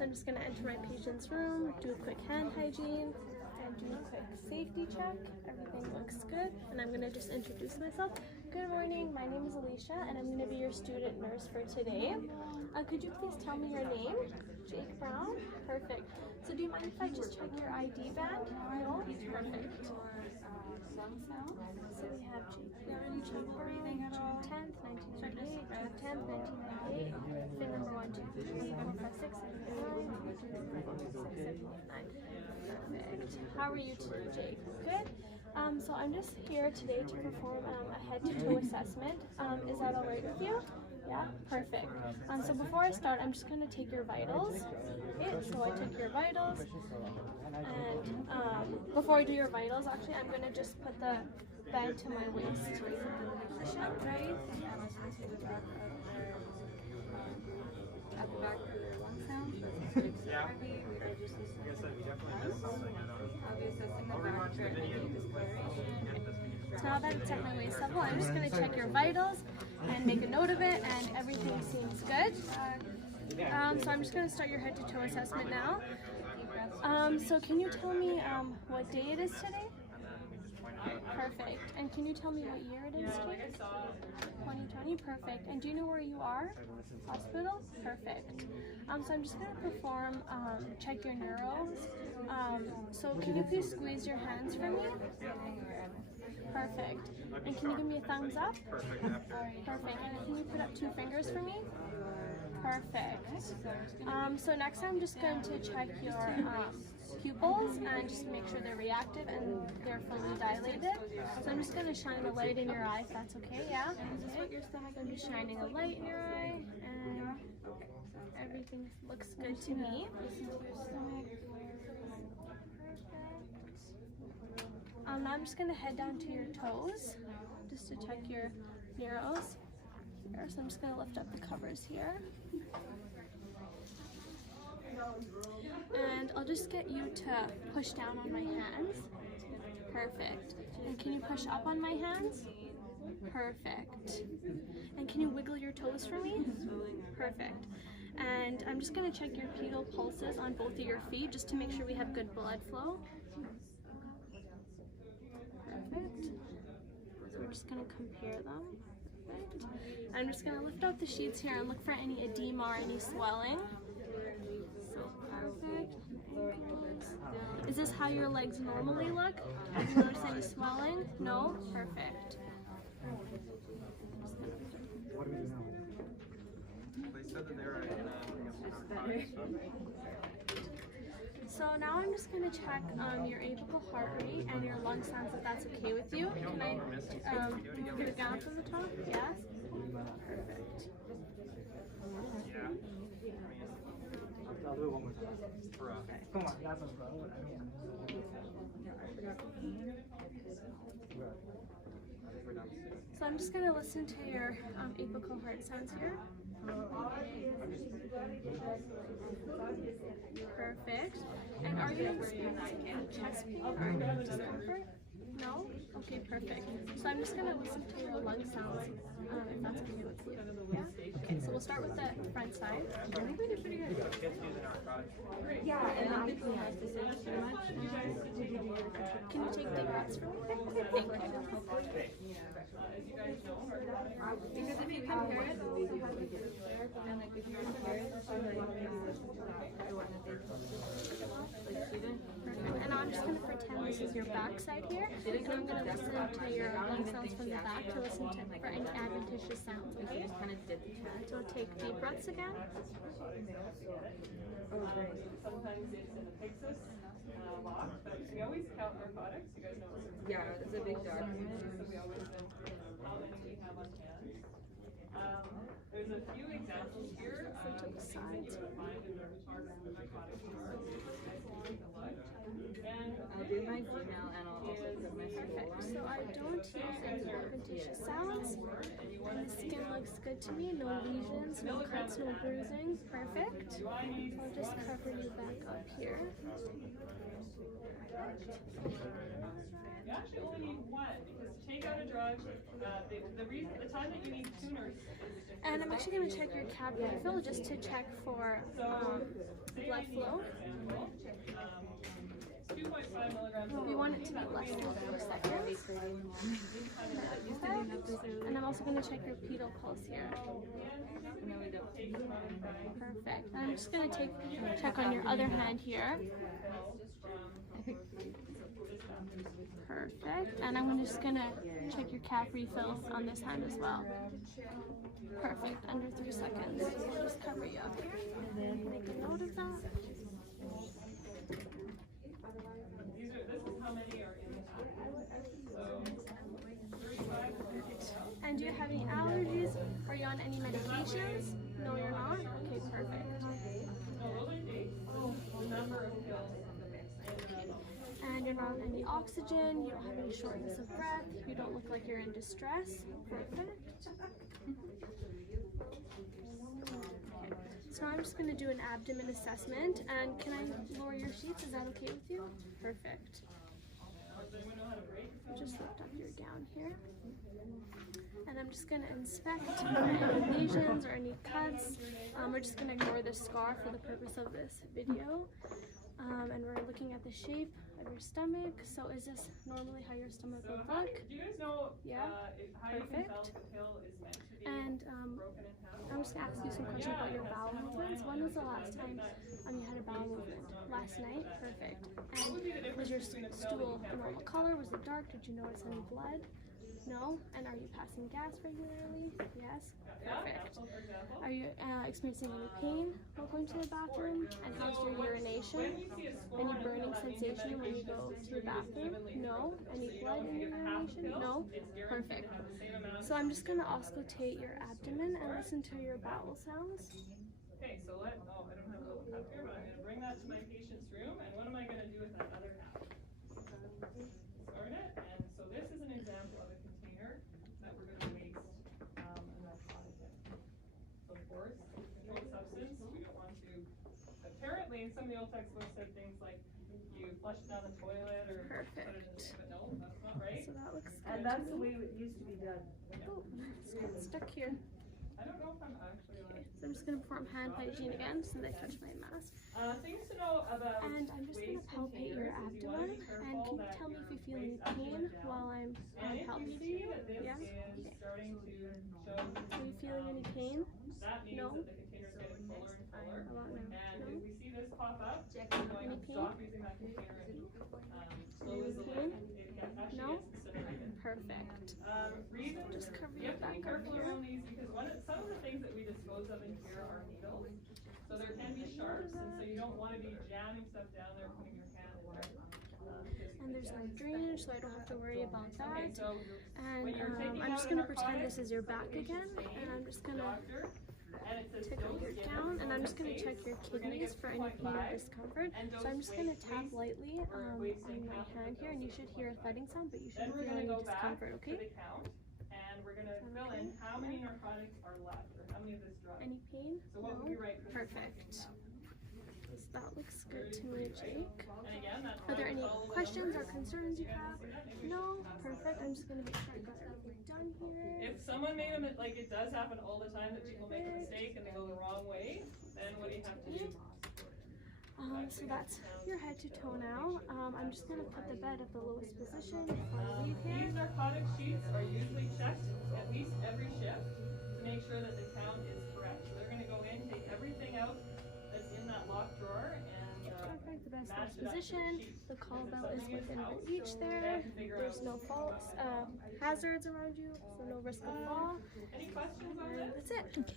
So I'm just going to enter my patient's room, do a quick hand hygiene, and do a quick safety check. Everything looks good, and I'm going to just introduce myself. Good morning, my name is Alisha, and I'm going to be your student nurse for today. Could you please tell me your name? Jake Brown? Perfect. So do you mind if I just check your ID band? No? Perfect. So we have Jake Brown, June 10th, 1998, June 10th, 1998, fin number 1, 2, 3, 4, 5, 6, 7, 8, 9. Perfect. How are you today, Jake? Good? So I'm just here today to perform a head-to-toe assessment. Is that all right with you? Yeah? Perfect. So before I start, I'm just going to take your vitals. Okay, so I took your vitals. And before I do your vitals, actually, I'm going to just put the band to my waist. Right? At the back of your lung sound, yeah. Like I said, we definitely missed something. I'll be assessing the back for any discoloration. So now that it's at my waist level, I'm just going to check your vitals and make a note of it, and everything seems good. So I'm just going to start your head-to-toe assessment now. So can you tell me what day it is today? Perfect. And can you tell me what year it is, Jake? 2020, perfect. And do you know where you are? Hospital? Perfect. So I'm just going to perform, check your neurals. So can you please squeeze your hands for me? Perfect. And can you give me a thumbs up? Perfect. And can you put up 2 fingers for me? Perfect. So next I'm just going to check your pupils and just make sure they're reactive and they're fully dilated. So I'm just going to shine a light in your eye if that's okay, yeah? Okay. I'm just shining a light in your eye and everything looks good to me. Now I'm just going to head down to your toes just to check your neurals. So I'm just going to lift up the covers here. And I'll just get you to push down on my hands. Perfect. And can you push up on my hands? Perfect. And can you wiggle your toes for me? Perfect. And I'm just going to check your pedal pulses on both of your feet just to make sure we have good blood flow. Perfect. So we're just going to compare them. Perfect. I'm just going to lift out the sheets here and look for any edema or any swelling. Perfect. Is this how your legs normally look? Do you notice any swelling? No? Perfect. What do we do now? They said that they were in So now I'm just going to check your apical heart rate and your lung sounds if that's okay with you. Can I get it down from the top? Yes? Perfect. Yeah. I'll do it one more time. Come on, that's what's wrong. So I'm just going to listen to your apical heart sounds here. Perfect. And are you experiencing any chest pain or any discomfort? No? Okay, perfect. So I'm just going to listen to your lung sounds, if that's okay with you. Yeah? Okay, so we'll start with the front side. I think we did pretty good. Yeah, and I think we have to say so much. Can you take deep breaths for me? Thank you. Because if you compare it, and like if you compare it to the one that they perfect. And I'm just going to pretend this is your back side here, and I'm going to listen to your lung sounds from the back to listen to for any adventitious sounds, okay? So take deep breaths again. Sometimes it's in the Pixis lock, but we always count narcotics. You guys know what's yeah, it's a big dog. So we always know how many we have on hand. There's a few examples here. To the sides. I'll do my Gmail and I'll also put my Perfect. So I don't hear any adventitious sounds. And the skin looks good to me. No lesions, no cuts, no bruising. Perfect. So I'll just cover you back up here. You actually only need one because to take out a drug, the time that you need 2 nurses. And I'm actually going to check your cavity fill just to check for blood blood flow. 2.5 milligrams. We want it to be less than 3 seconds. And I'm also going to check your pedal pulse here. Perfect. And I'm just going to check on your other hand here. Perfect. And I'm just going to check your cap refills on this hand as well. Perfect. Under 3 seconds. I'll just cover you up here. Make a note of that. And do you have any allergies? Are you on any medications? No, you're not? Okay, perfect. And you're not on any oxygen, you don't have any shortness of breath, you don't look like you're in distress. Perfect. So now I'm just going to do an abdomen assessment, and can I lower your sheets? Is that okay with you? Perfect. Just lift up your gown here. And I'm just going to inspect any lesions or any cuts. We're just going to ignore the scar for the purpose of this video. And we're looking at the shape of your stomach. So is this normally how your stomach would look? Do you guys know Yeah, how you can tell perfect. if the pill is meant to be And broken in half? I'm just going to ask you some questions about your bowel movements. When was the last time you had a bowel movement? Last night? Perfect. And was your stool a normal color? Was it dark? Did you notice any blood? No? And are you passing gas regularly? Yes? Perfect. Are you experiencing any pain while going to the bathroom? And how's your urination? Any burning sensation when you go to the bathroom? No? Any blood in your urination? No? Perfect. So I'm just going to auscultate your abdomen and listen to your bowel sounds. Okay, so I don't have a little cup here, but I'm going to bring that to my patient's room, and what am I going to do with that other half? Start it, and so this is an example of a container that we're going to waste a narcotic in. So of course, controlled substance, we don't want to, apparently some of the old textbooks said things like you flush it down the toilet or put it in the, but no, that's not right. So that looks good. And that's the way it used to be done. Oh, it's got stuck here. I don't know if I'm actually on. So I'm just going to perform hand hygiene again since I touched my mask. Things to know about And I'm just going to palpate your abdomen. And can you tell me if you feel any pain while I'm palpating? Yeah? Okay. starting to show. Are you feeling any pain? That means No? that the container is getting fuller and fuller. How about now? And No? if we see this pop up, we're going Any to pain? stop using that container and close the Pain? lid. Actually, No? yes, instead of leaving. Perfect. Reason, Just cover you your have to be back up careful here. around these because some of the things that we dispose of in here are needles. So there can be sharps, and so you don't want to be jamming stuff down there, putting your hand in there. And there's no drainage, so I don't have to worry about Okay, that. so And when you're taking I'm out just a going to pretend narcotic, this is your back again. And I'm just going to doctor, and it says take out dose your given gown, and I'm just on going to the check your face. We're gonna kidneys get for any pain or 2.5, discomfort. and So I'm dose just going to waste, tap lightly we're on wasting my half of hand the here, and you dose. should hear a thudding sound, but you Then shouldn't we're feel going any to go back discomfort, to okay? the count, and we're going to fill in how many narcotics are left, or how many of this drug. Any pain? So what would No? be right for this? Perfect. That looks good to me, Jake. And again, that's Are there any all the questions or numbers. concerns you have? No? Perfect. I'm just going to make sure I got everything done here. If someone made a like it does happen all the time that people make a mistake and they go the wrong way, then what do you have to do? So that's your head to toe now. I'm just going to put the bed at the lowest position before I leave here. These narcotic sheets are usually checked at least every shift to make sure that the count is correct. So they're going to go in, take everything out that's in that locked drawer, and Perfect, the best match it up to the position. sheet. The call If bell is something within out, reach they there. have to figure There's out no faults, hazards around you, so no risk of fall. Any questions on And this? that's it.